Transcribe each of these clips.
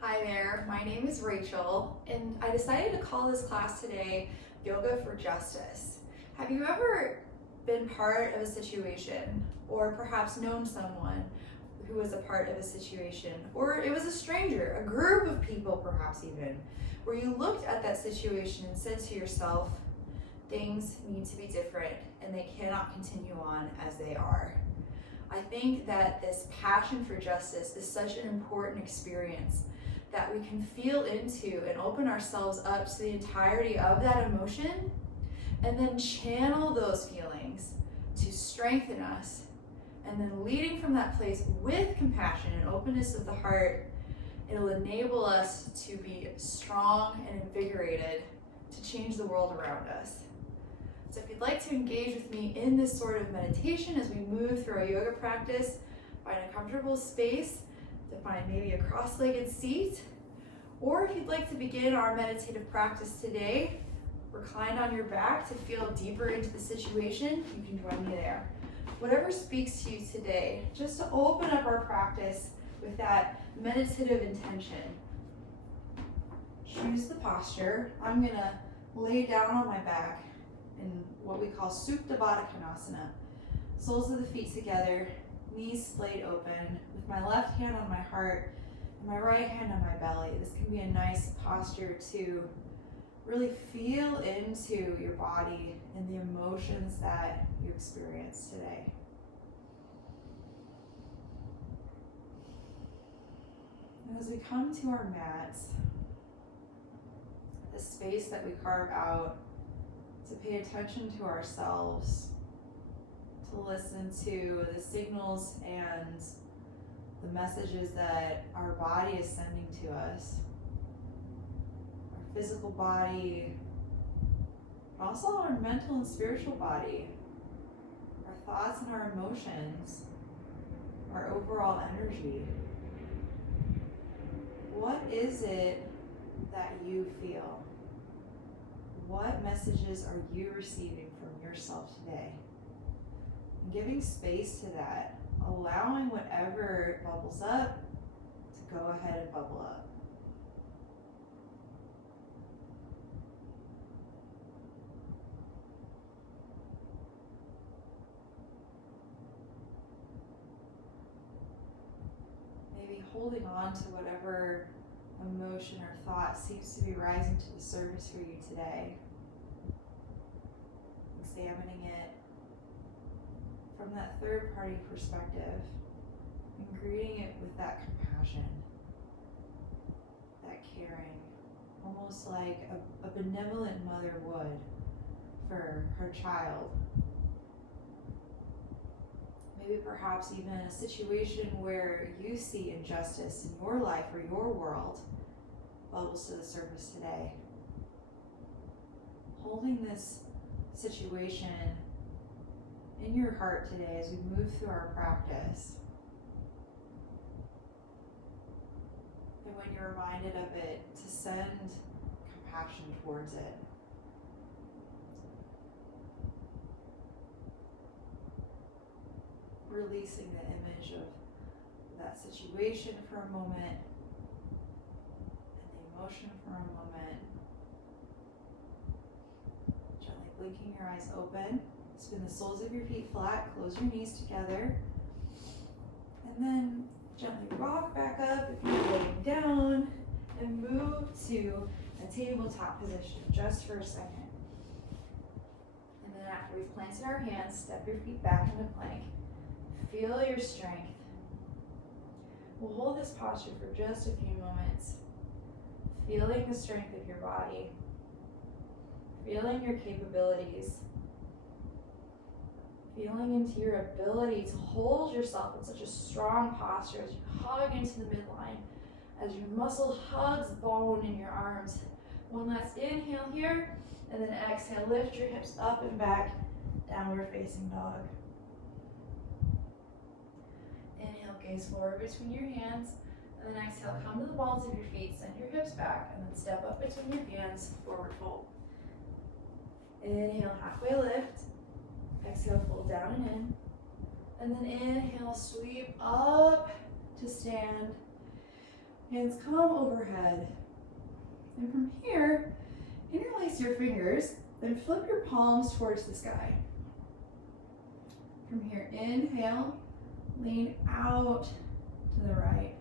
Hi there, my name is Rachel, and I decided to call this class today Yoga for Justice. Have you ever been part of a situation, or perhaps known someone who was a part of a situation, or it was a stranger, a group of people perhaps even, where you looked at that situation and said to yourself, things need to be different and they cannot continue on as they are? I think that this passion for justice is such an important experience that we can feel into and open ourselves up to the entirety of that emotion and then channel those feelings to strengthen us. And then leading from that place with compassion and openness of the heart, it'll enable us to be strong and invigorated to change the world around us. So if you'd like to engage with me in this sort of meditation as we move through our yoga practice, find a comfortable space to find maybe a cross-legged seat, or if you'd like to begin our meditative practice today, recline on your back to feel deeper into the situation, you can join me there. Whatever speaks to you today, just to open up our practice with that meditative intention. Choose the posture. I'm gonna lay down on my back in what we call Supta Baddha Konasana. Soles of the feet together, knees splayed open, with my left hand on my heart and my right hand on my belly. This can be a nice posture to really feel into your body and the emotions that you experience today. And as we come to our mats, the space that we carve out to pay attention to ourselves, to listen to the signals and the messages that our body is sending to us. Our physical body, but also our mental and spiritual body, our thoughts and our emotions, our overall energy. What is it that you feel? What messages are you receiving from yourself today? And giving space to that, allowing whatever bubbles up to go ahead and bubble up. Maybe holding on to whatever emotion or thought seems to be rising to the surface for you today. Examining it from that third party perspective and greeting it with that compassion, that caring, almost like a benevolent mother would for her child. Maybe perhaps even a situation where you see injustice in your life or your world bubbles to the surface today. Holding this situation in your heart today as we move through our practice. And when you're reminded of it, to send compassion towards it. Releasing the image of that situation for a moment and the emotion for a moment. Gently blinking your eyes open. Spin the soles of your feet flat, close your knees together, and then gently rock back up if you're laying down and move to a tabletop position just for a second. And then after we've planted our hands, step your feet back into plank. Feel your strength. We'll hold this posture for just a few moments, feeling the strength of your body, feeling your capabilities, feeling into your ability to hold yourself in such a strong posture as you hug into the midline, as your muscle hugs bone in your arms. One last inhale here, and then exhale, lift your hips up and back, downward facing dog. Inhale, gaze forward between your hands, and then exhale, come to the balls of your feet, send your hips back, and then step up between your hands, forward fold. Inhale, halfway lift. Exhale, fold down and in. And then inhale, sweep up to stand. Hands come overhead. And from here, interlace your fingers and flip your palms towards the sky. From here, inhale, lean out to the right.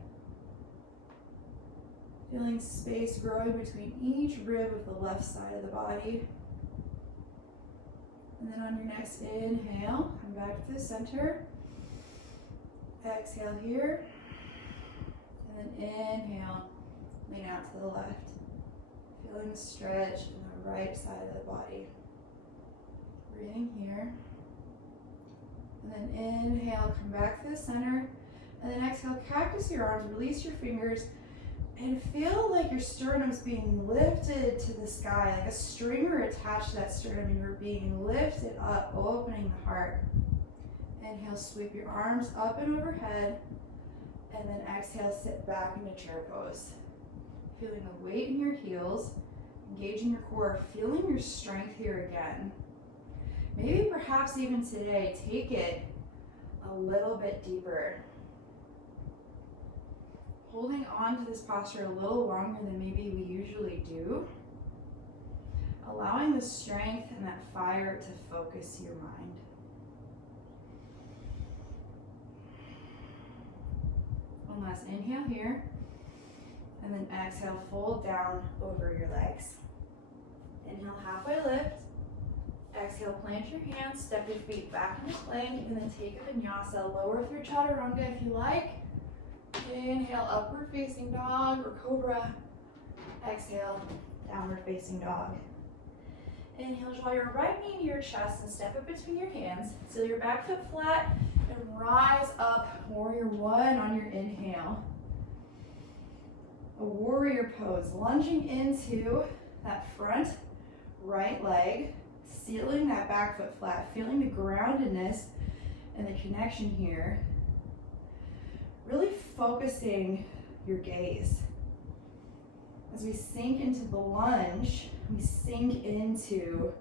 Feeling space growing between each rib of the left side of the body. And then on your next inhale, come back to the center. Exhale here. And then inhale, lean out to the left. Feeling the stretch in the right side of the body. Breathing here. And then inhale, come back to the center. And then exhale, cactus your arms, release your fingers, and feel like your sternum's being lifted to the sky, like a stringer attached to that sternum, and you're being lifted up, opening the heart. Inhale, sweep your arms up and overhead, and then exhale, sit back into chair pose. Feeling the weight in your heels, engaging your core, feeling your strength here again. Maybe perhaps even today, take it a little bit deeper. Holding on to this posture a little longer than maybe we usually do. Allowing the strength and that fire to focus your mind. One last inhale here. And then exhale, fold down over your legs. Inhale, halfway lift. Exhale, plant your hands, step your feet back into plank, and then take a vinyasa. Lower through chaturanga if you like. Inhale, upward facing dog or cobra. Exhale, downward facing dog. Inhale, draw your right knee to your chest and step it between your hands. Seal your back foot flat and rise up, warrior one on your inhale. A warrior pose, lunging into that front right leg, sealing that back foot flat, feeling the groundedness and the connection here. Really focusing your gaze. As we sink into the lunge, we sink into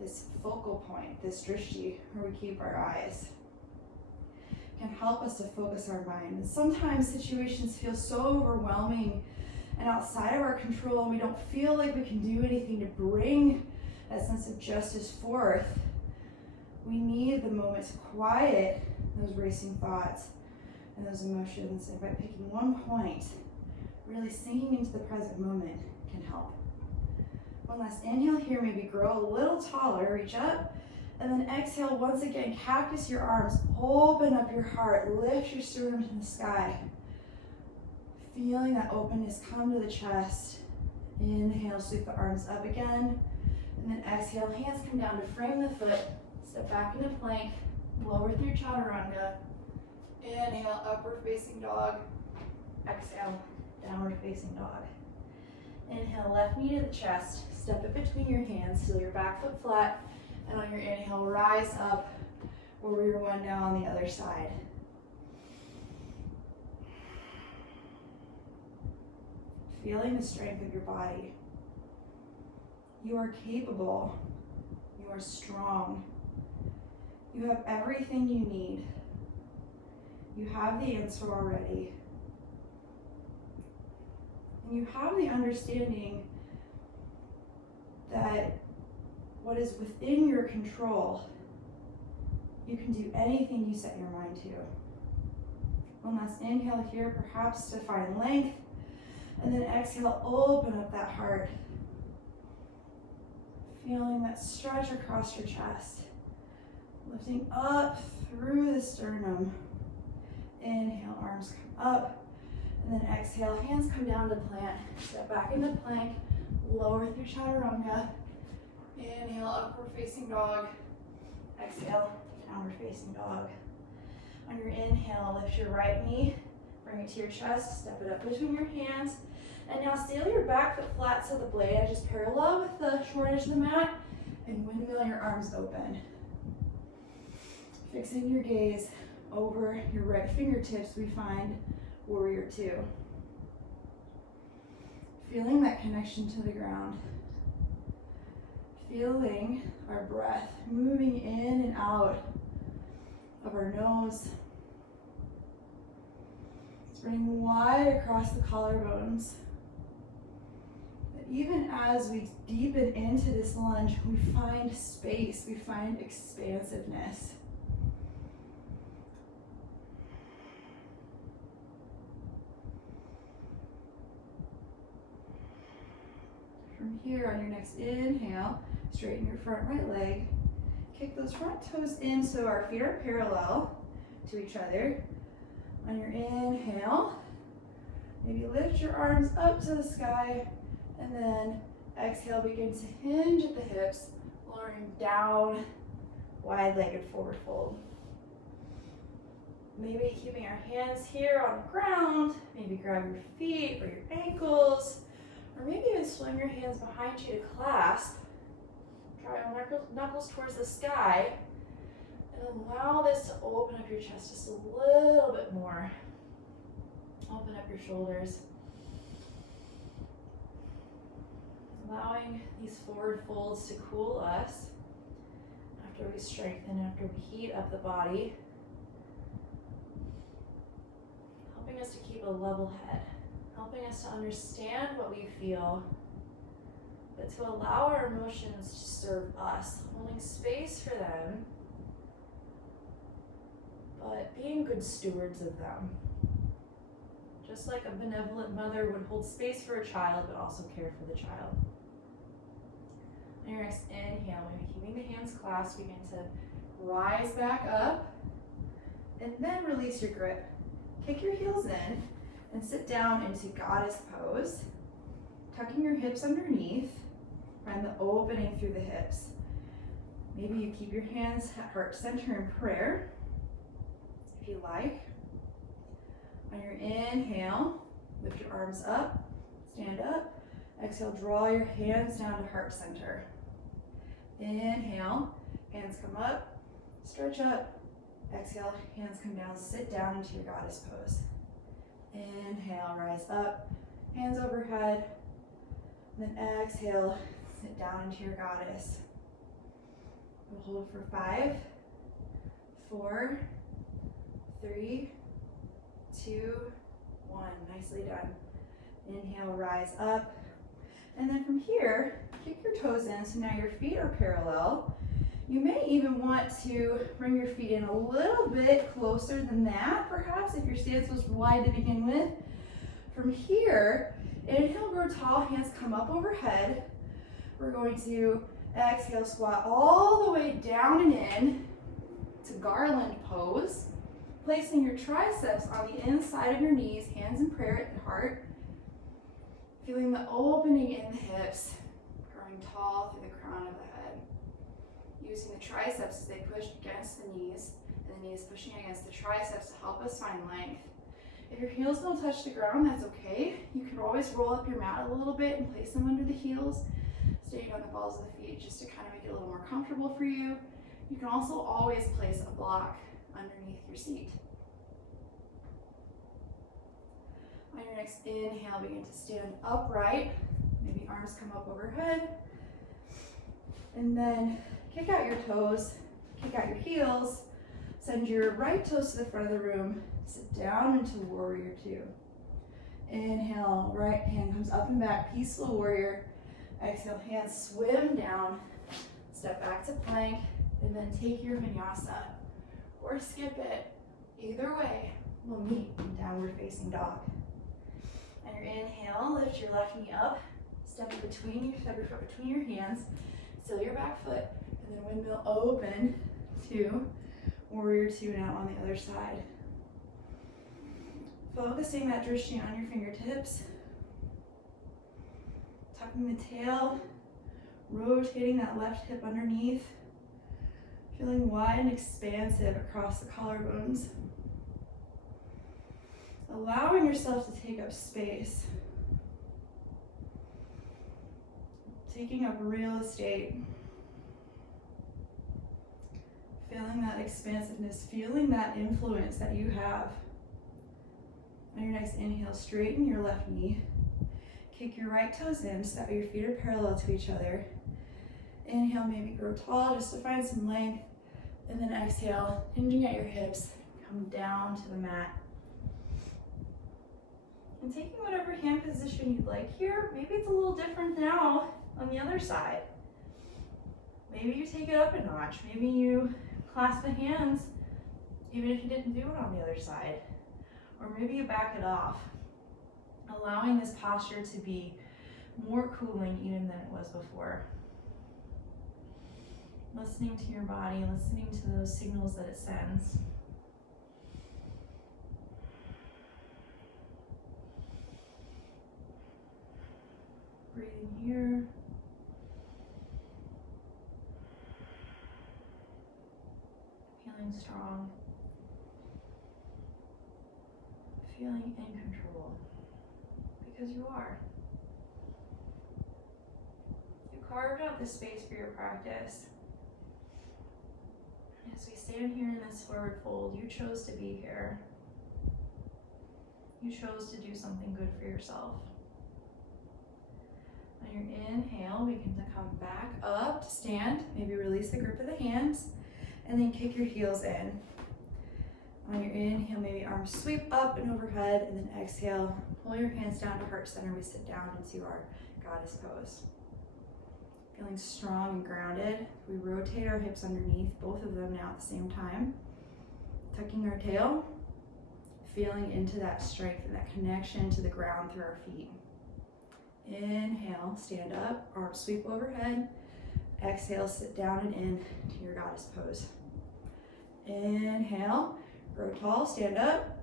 this focal point, this drishti, where we keep our eyes. It can help us to focus our mind. And sometimes situations feel so overwhelming and outside of our control, and we don't feel like we can do anything to bring that sense of justice forth. We need the moment to quiet those racing thoughts and those emotions, and by picking one point, really sinking into the present moment can help. One last inhale here, maybe grow a little taller, reach up, and then exhale once again, cactus your arms, open up your heart, lift your sternum to the sky. Feeling that openness come to the chest. Inhale, sweep the arms up again, and then exhale, hands come down to frame the foot, step back into plank, lower through chaturanga. Inhale, upward facing dog. Exhale, downward facing dog. Inhale, left knee to the chest. Step it between your hands, seal your back foot flat. And on your inhale, rise up, warrior one now on the other side. Feeling the strength of your body. You are capable. You are strong. You have everything you need. You have the answer already. And you have the understanding that what is within your control, you can do anything you set your mind to. One last inhale here, perhaps to find length, and then exhale, open up that heart. Feeling that stretch across your chest, lifting up through the sternum. Inhale, arms come up, and then exhale, hands come down to plant. Step back into plank, lower through chaturanga. Inhale, upward facing dog. Exhale, downward facing dog. On your inhale, lift your right knee, bring it to your chest, step it up between your hands. And now seal your back foot flat so the blade edge is parallel with the short edge of the mat, and windmill your arms open. Fixing your gaze over your right fingertips, we find warrior two. Feeling that connection to the ground. Feeling our breath moving in and out of our nose. Spreading wide across the collarbones. And even as we deepen into this lunge, we find space, we find expansiveness. From here, on your next inhale, straighten your front right leg. Kick those front toes in so our feet are parallel to each other. On your inhale, maybe lift your arms up to the sky, and then exhale, begin to hinge at the hips, lowering down, wide-legged forward fold. Maybe keeping our hands here on the ground, maybe grab your feet or your ankles, or maybe even swing your hands behind you to clasp. Draw your knuckles towards the sky, and allow this to open up your chest just a little bit more. Open up your shoulders. Allowing these forward folds to cool us after we strengthen, after we heat up the body. Helping us to keep a level head. Helping us to understand what we feel, but to allow our emotions to serve us, holding space for them, but being good stewards of them. Just like a benevolent mother would hold space for a child, but also care for the child. On your next inhale, maybe keeping the hands clasped, begin to rise back up, and then release your grip. Kick your heels in, and sit down into goddess pose, tucking your hips underneath. Find the opening through the hips. Maybe you keep your hands at heart center in prayer, if you like. On your inhale, lift your arms up, stand up. Exhale, draw your hands down to heart center. Inhale, hands come up, stretch up. Exhale, hands come down, sit down into your goddess pose. Inhale, rise up, hands overhead. Then exhale, sit down into your goddess. We'll hold for 5, 4, 3, 2, 1. Nicely done. Inhale, rise up. And then from here, kick your toes in so now your feet are parallel. You may even want to bring your feet in a little bit closer than that, perhaps, if your stance was wide to begin with. From here, inhale, grow tall, hands come up overhead. We're going to exhale, squat all the way down and in to garland pose, placing your triceps on the inside of your knees, hands in prayer at the heart, feeling the opening in the hips, growing tall through the crown of the head. Using the triceps as they push against the knees, and the knees pushing against the triceps to help us find length. If your heels don't touch the ground, that's okay. You can always roll up your mat a little bit and place them under the heels, staying on the balls of the feet just to kind of make it a little more comfortable for you. You can also always place a block underneath your seat. On your next inhale, begin to stand upright. Maybe arms come up overhead. And then kick out your toes, kick out your heels, send your right toes to the front of the room, sit down into warrior 2. Inhale, right hand comes up and back, peaceful warrior. Exhale, hands swim down, step back to plank, and then take your vinyasa, or skip it. Either way, we'll meet in downward facing dog. On your inhale, lift your left knee up, step your foot between your hands, seal your back foot, and then windmill open to warrior 2 now on the other side. Focusing that drishti on your fingertips, tucking the tail, rotating that left hip underneath, feeling wide and expansive across the collarbones. Allowing yourself to take up space, taking up real estate, feeling that expansiveness, feeling that influence that you have. On your next inhale, straighten your left knee, kick your right toes in so that your feet are parallel to each other. Inhale, maybe grow tall just to find some length, and then exhale, hinging at your hips, come down to the mat. And taking whatever hand position you'd like here, maybe it's a little different now on the other side. Maybe you take it up a notch. Maybe you clasp the hands even if you didn't do it on the other side. Or maybe you back it off, allowing this posture to be more cooling even than it was before. Listening to your body, listening to those signals that it sends. Breathing here. Feeling strong. Feeling in control. Because you are. You carved out this space for your practice. And as we stand here in this forward fold, you chose to be here. You chose to do something good for yourself. On your inhale, begin to come back up to stand. Maybe release the grip of the hands and then kick your heels in. On your inhale, maybe arms sweep up and overhead, and then exhale, pull your hands down to heart center. We sit down into our goddess pose. Feeling strong and grounded. We rotate our hips underneath, both of them now at the same time. Tucking our tail, feeling into that strength and that connection to the ground through our feet. Inhale, stand up, arms sweep overhead. Exhale, sit down and in to your goddess pose. Inhale, grow tall, stand up.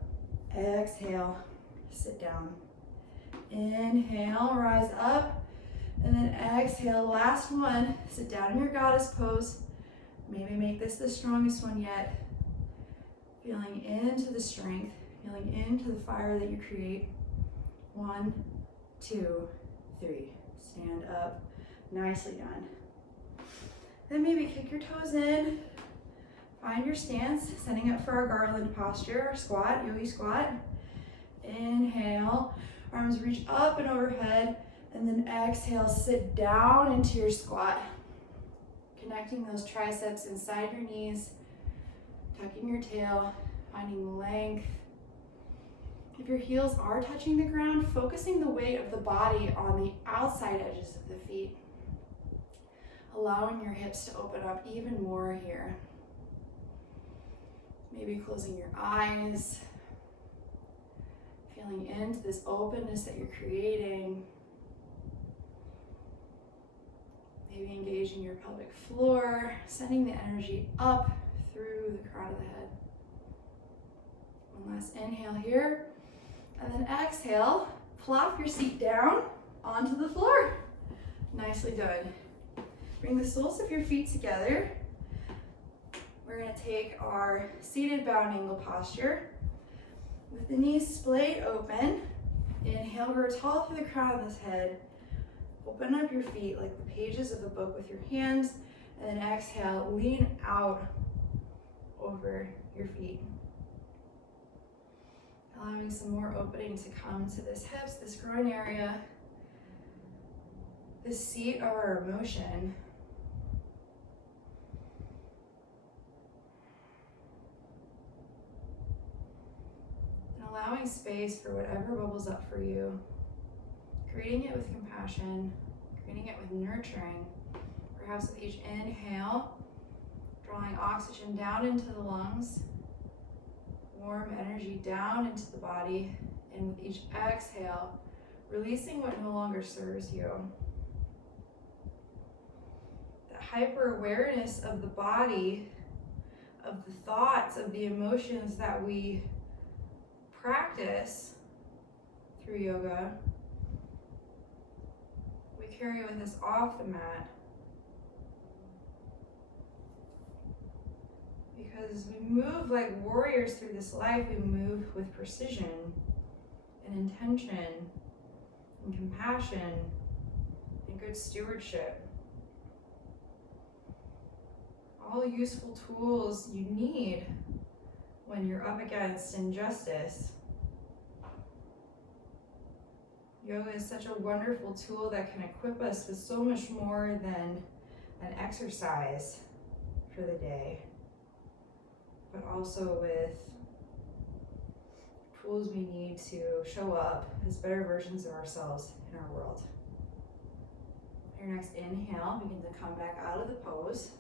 Exhale, sit down. Inhale, rise up. And then exhale, last one, sit down in your goddess pose. Maybe make this the strongest one yet. Feeling into the strength, feeling into the fire that you create. 1, 2, 3. Stand up. Nicely done. Then maybe kick your toes in. Find your stance, setting up for our garland posture, our squat, yogi squat. Inhale, arms reach up and overhead, and then exhale, sit down into your squat. Connecting those triceps inside your knees, tucking your tail, finding length. If your heels are touching the ground, focusing the weight of the body on the outside edges of the feet. Allowing your hips to open up even more here. Maybe closing your eyes. Feeling into this openness that you're creating. Maybe engaging your pelvic floor, sending the energy up through the crown of the head. One last inhale here. And then exhale, plop your seat down onto the floor. Nicely done. Bring the soles of your feet together. We're going to take our seated bound angle posture with the knees splayed open. Inhale, grow tall through the crown of this head. Open up your feet like the pages of a book with your hands, and then exhale, lean out over your feet. Allowing some more opening to come to this hips, this groin area, the seat of our emotion. And allowing space for whatever bubbles up for you. Creating it with compassion, creating it with nurturing. Perhaps with each inhale, drawing oxygen down into the lungs, warm energy down into the body, and with each exhale, releasing what no longer serves you. That hyper-awareness of the body, of the thoughts, of the emotions that we practice through yoga, we carry with us off the mat. Because we move like warriors through this life, we move with precision and intention and compassion and good stewardship. All useful tools you need when you're up against injustice. Yoga is such a wonderful tool that can equip us with so much more than an exercise for the day, but also with tools we need to show up as better versions of ourselves in our world. Your next inhale, begin to come back out of the pose.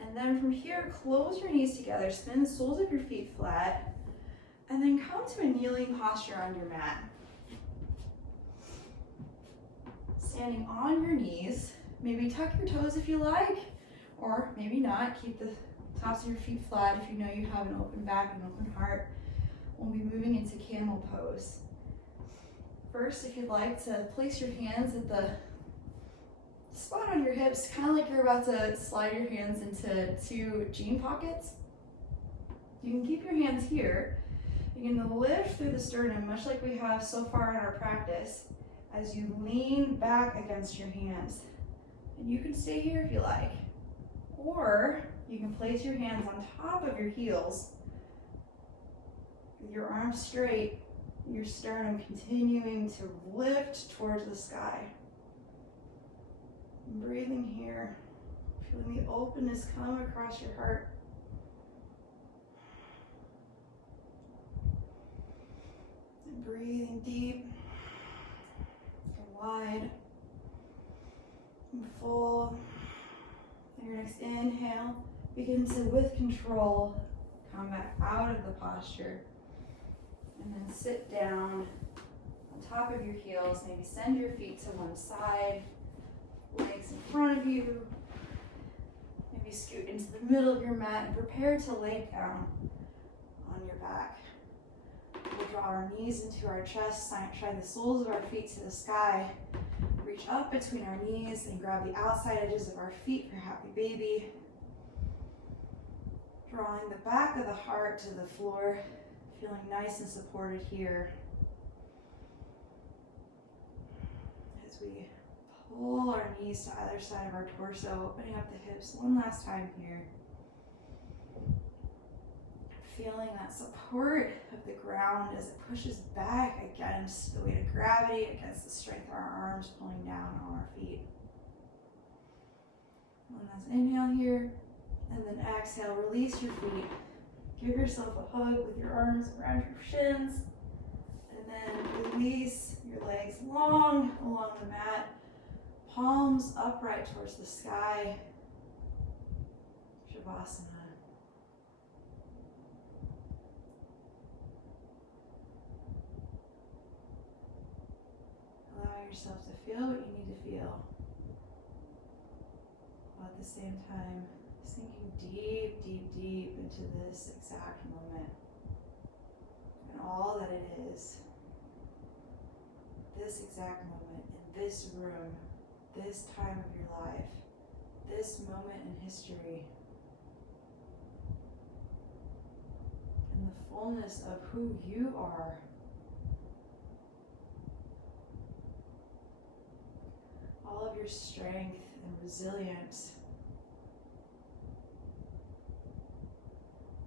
And then from here, close your knees together, spin the soles of your feet flat, and then come to a kneeling posture on your mat. Standing on your knees, maybe tuck your toes if you like, or maybe not. Keep the tops of your feet flat if you know you have an open back and open heart. We'll be moving into camel pose. First, if you'd like to place your hands at the spot on your hips, kind of like you're about to slide your hands into two jean pockets. You can keep your hands here. You can lift through the sternum, much like we have so far in our practice, as you lean back against your hands. And you can stay here if you like. Or you can place your hands on top of your heels with your arms straight, your sternum continuing to lift towards the sky. Breathing here, feeling the openness come across your heart. And breathing deep and wide and full. And your next inhale, begin to, with control, come back out of the posture. And then sit down on top of your heels. Maybe send your feet to one side, legs in front of you. Maybe scoot into the middle of your mat and prepare to lay down on your back. We'll draw our knees into our chest, try the soles of our feet to the sky. Reach up between our knees and grab the outside edges of our feet for happy baby. Drawing the back of the heart to the floor, feeling nice and supported here. As we pull our knees to either side of our torso, opening up the hips one last time here. Feeling that support of the ground as it pushes back against the weight of gravity, against the strength of our arms pulling down on our feet. One last inhale here, and then exhale, release your feet. Give yourself a hug with your arms around your shins, and then release your legs long along the mat, palms upright towards the sky, Shavasana. Allow yourself to feel what you need to feel, while at the same time sinking deep, deep, deep into this exact moment and all that it is. This exact moment in this room, this time of your life, this moment in history, and the fullness of who you are. All of your strength and resilience,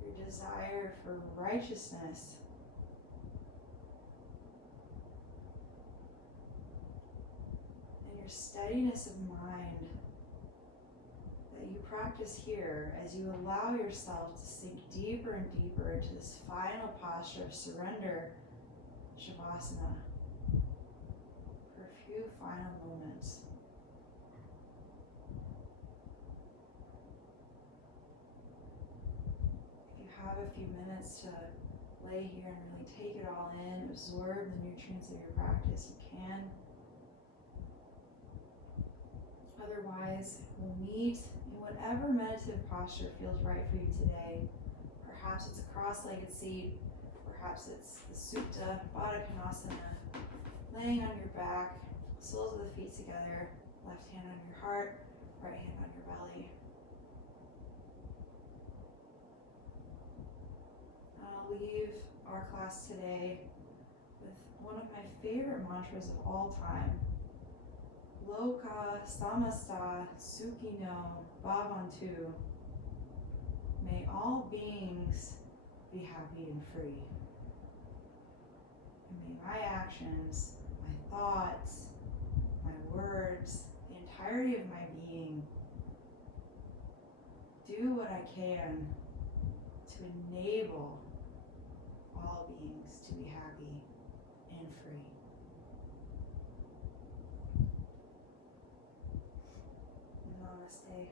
your desire for righteousness, and your steadiness of mind that you practice here as you allow yourself to sink deeper and deeper into this final posture of surrender, Shavasana, for a few final moments. Have a few minutes to lay here and really take it all in, absorb the nutrients of your practice. You can. Otherwise, we'll meet in whatever meditative posture feels right for you today. Perhaps it's a cross-legged seat, perhaps it's the Supta Baddha Konasana, laying on your back, soles of the feet together, left hand on your heart, right hand on your belly. I'll leave our class today with one of my favorite mantras of all time. Loka samasta sukhino bhavantu. May all beings be happy and free. And may my actions, my thoughts, my words, the entirety of my being do what I can to enable all all beings to be happy and free. Namaste.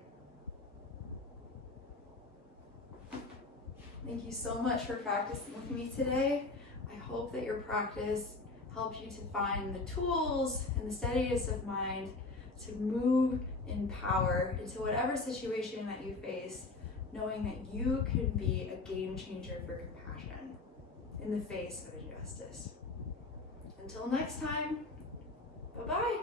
Thank you so much for practicing with me today. I hope that your practice helps you to find the tools and the steadiness of mind to move in power into whatever situation that you face, knowing that you can be a game changer for compassion in the face of injustice. Until next time, bye-bye.